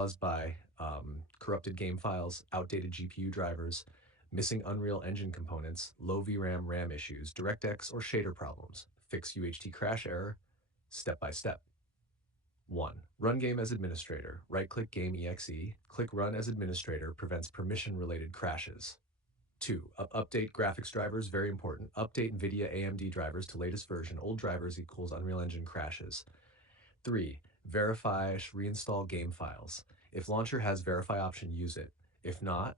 caused by corrupted game files, outdated GPU drivers, missing Unreal Engine components, low VRAM RAM issues, DirectX or shader problems. Fix UHT crash error step by step. 1. Run game as administrator. Right-click Game exe, click Run as administrator, prevents permission-related crashes. 2. Update graphics drivers, very important. Update NVIDIA AMD drivers to latest version. Old drivers equals Unreal Engine crashes. 3. Verify/reinstall game files. If launcher has verify option, use it. If not,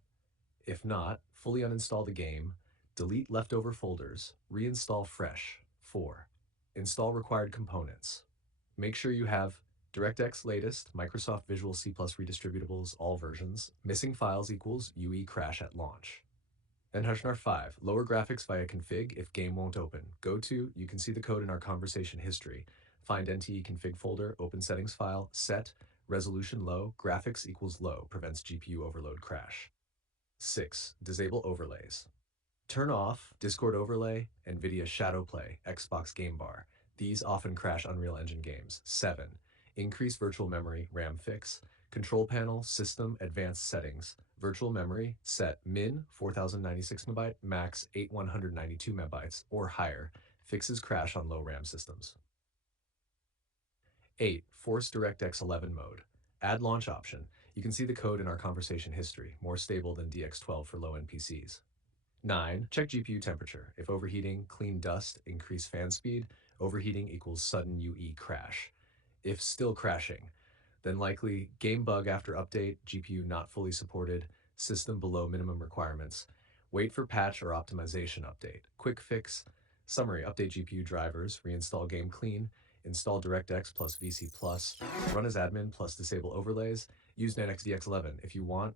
fully uninstall the game, delete leftover folders, reinstall fresh. 4. Install required components. Make sure you have DirectX latest, Microsoft Visual C+ redistributables, all versions. Missing files equals UE crash at launch. And Hushnar 5, lower graphics via config if game won't open. You can see the code in our conversation history. Find NTE config folder, open settings file, set, resolution low, graphics equals low, prevents GPU overload crash. 6. Disable overlays. Turn off Discord overlay, NVIDIA Shadow Play, Xbox Game Bar. These often crash Unreal Engine games. 7. Increase virtual memory, RAM fix. Control panel, system, advanced settings. Virtual memory, set min 4096 MB, max 8192 MB or higher. Fixes crash on low RAM systems. 8. Force DirectX 11 mode. Add launch option. You can see the code in our conversation history, more stable than DX12 for low-end PCs. 9. Check GPU temperature. If overheating, clean dust, increase fan speed. Overheating equals sudden UE crash. If still crashing, then likely game bug after update, GPU not fully supported, system below minimum requirements. Wait for patch or optimization update. Quick fix. Summary, update GPU drivers, reinstall game clean, install DirectX plus VC+, run as admin plus disable overlays, use NetXDX11 if you want